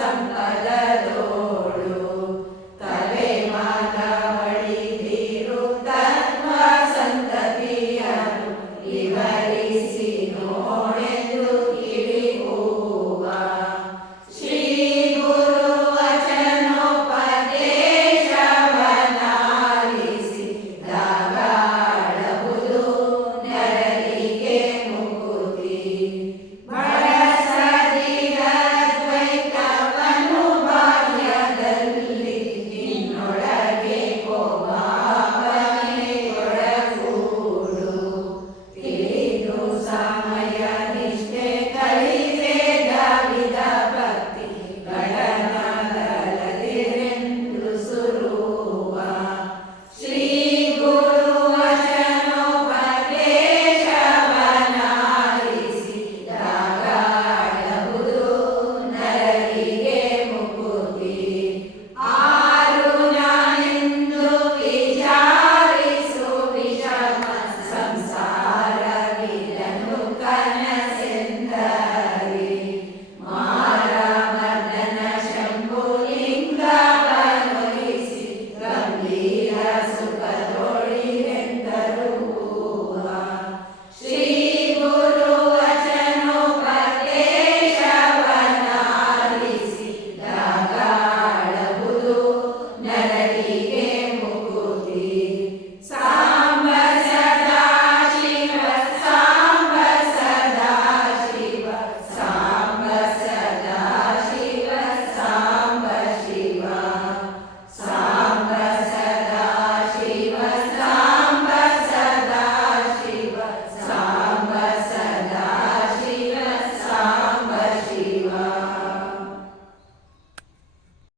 ಸಂಪದಲೋಳು ತಲೆ ಮಾನವಳಿ ಬೀರು ತನ್ಮ ಸಂತತಿಯನು ಇವರ